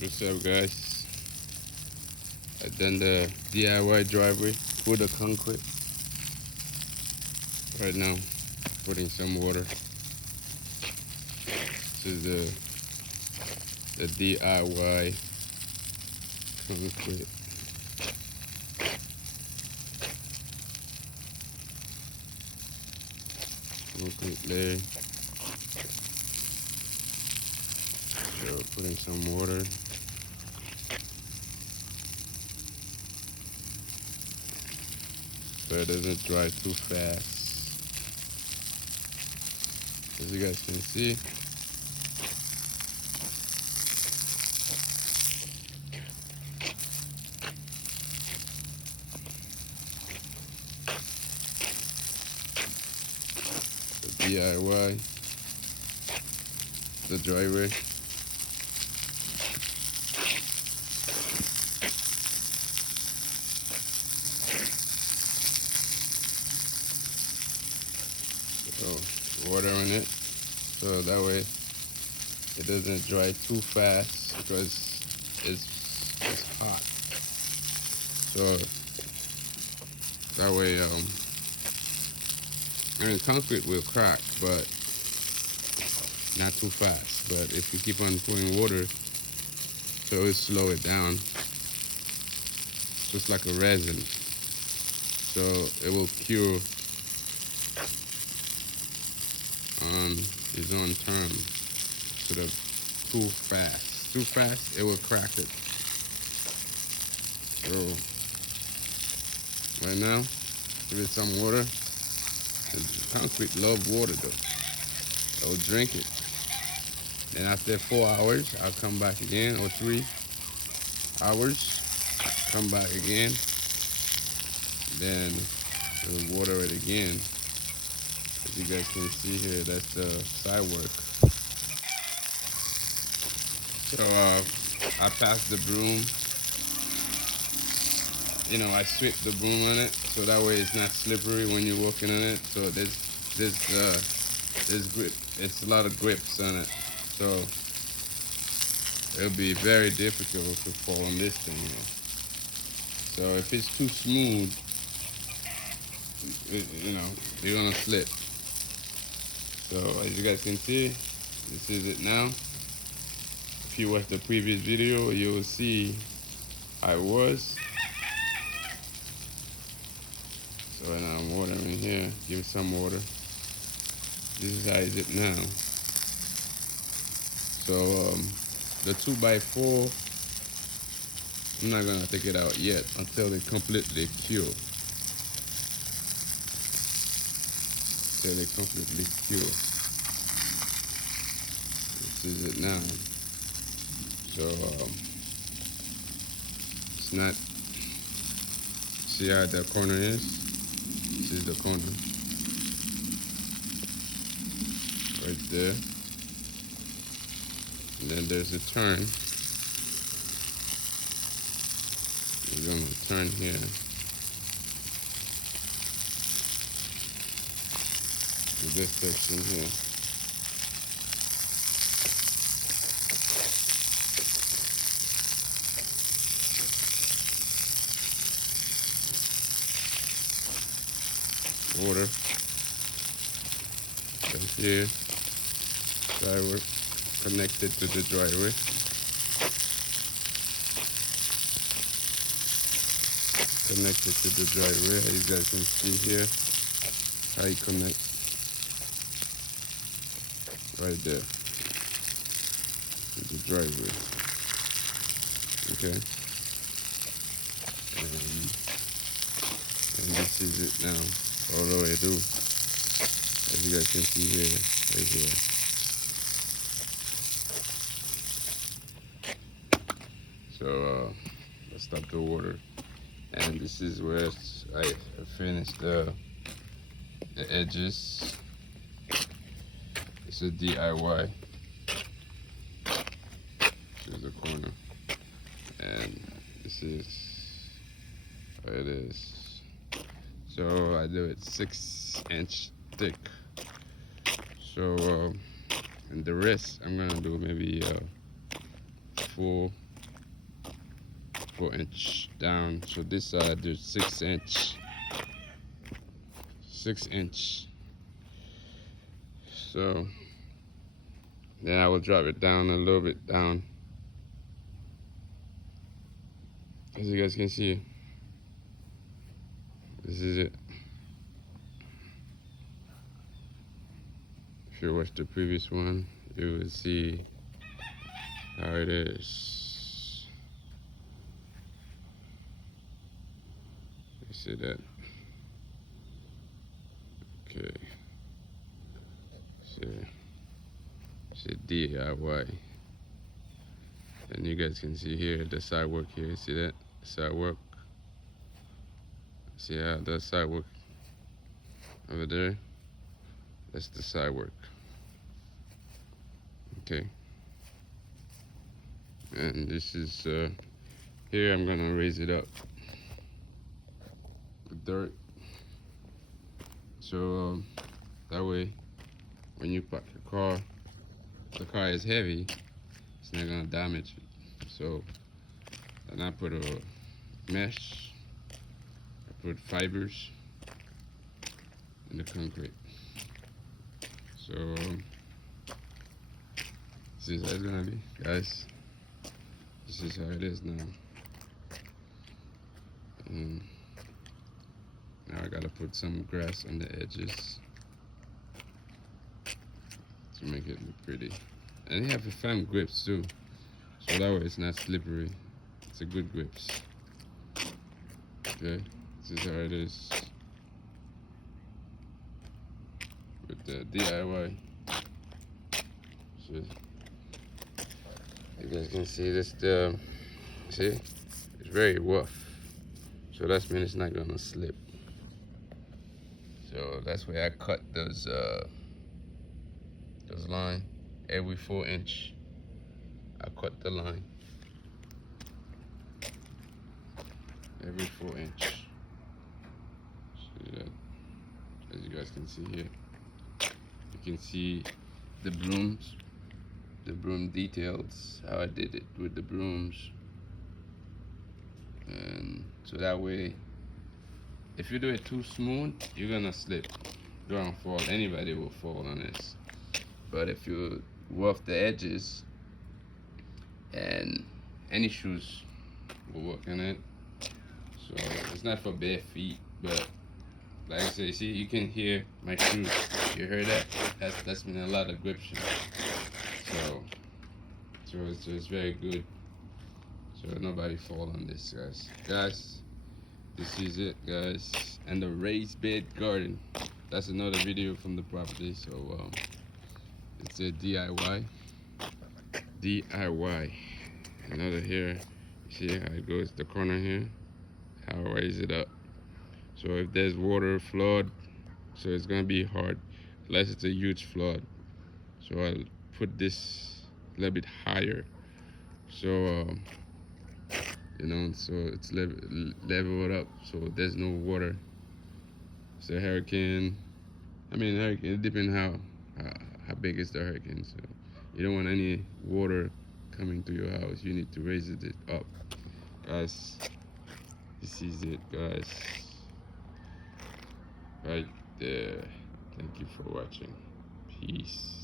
What's up, guys? I done the DIY driveway for the concrete. Right now, putting some water. This is the DIY concrete. Concrete layer. So putting some water. So it doesn't dry too fast. As you guys can see, the DIY, the driveway. So water on it, so that way it doesn't dry too fast because it's hot. So that way, I mean, concrete will crack, but not too fast. But if you keep on pouring water, so it'll slow it down, just like a resin. So it will cure on its own term, instead of too fast. Too fast, it will crack it. So right now, give it some water. The concrete love water though. I'll drink it. Then after 4 hours, I'll come back again, or 3 hours, come back again. Then we'll water it again. As you guys can see here, that's the side work. So I passed the broom. You know, I sweep the broom on it, so that way it's not slippery when you're walking on it. So there's grip. It's a lot of grips on it. So it'll be very difficult to fall on this thing. So if it's too smooth, you know, you're gonna slip. So as you guys can see, this is it now. If you watch the previous video, you'll see how it was. So right now I'm watering here. Give it some water. This is how is it now. So the 2x4, I'm not gonna take it out yet until they completely cure. Until they completely cure. This is it now. So it's not. See how that corner is? This is the corner. Right there. And then there's a turn. We're going to turn here. To this section here. Water. Right here. Driveway. Connected to the driveway. Connected to the driveway. As you guys can see here, how you connect. Right there. To the driveway. Okay. And this is it now. All the way through. As you guys can see here, right here. So let's stop the water. And this is where I finished the edges. It's a DIY. This is the corner. And this is what it is. So I do it 6-inch thick. So and the rest I'm gonna do maybe 4 4 inch down. So this side there's 6 inch. 6 inch. So then I will drop it down a little bit down. As you guys can see, this is it. If you watch the previous one, you will see how it is. You see that? Okay. See DIY. And you guys can see here the side work here. See that? Side work. See how that side work over there? That's the side work. Okay. And this is here I'm gonna raise it up with dirt, so that way when you park your car, the car is heavy, it's not gonna damage it. So then I put a mesh, I put fibers in the concrete. So this is how it's gonna be, guys. This is how it is now. And now I gotta put some grass on the edges to make it look pretty. And you have a firm grips too, so that way it's not slippery. It's a good grips. Okay, this is how it is with the DIY. So you guys can see this. See, it's very rough, so that means it's not gonna slip. So that's why I cut those line every 4 inch. I cut the line every 4 inch. See that? As you guys can see here, you can see the brooms, the broom details, how I did it with the brooms. And so that way, if you do it too smooth, you're gonna slip, you're gonna fall. Anybody will fall on this. But if you rough the edges, and any shoes will work on it. So it's not for bare feet, but like I say, see, you can hear my shoes. You heard that? That's been a lot of grip shoes. So it's very good. So nobody fall on this, guys. Guys, this is it, guys. And the raised bed garden. That's another video from the property. So it's a DIY. Another here. See how it goes? The corner here. How I raise it up. So if there's water flood, so it's gonna be hard, unless it's a huge flood. So I'll put this a little bit higher. So you know, so it's leveled up, so there's no water. It's a hurricane. I mean, hurricane, it depends how big is the hurricane. So you don't want any water coming to your house. You need to raise it up, guys. This is it, guys. Right there. Thank you for watching. Peace.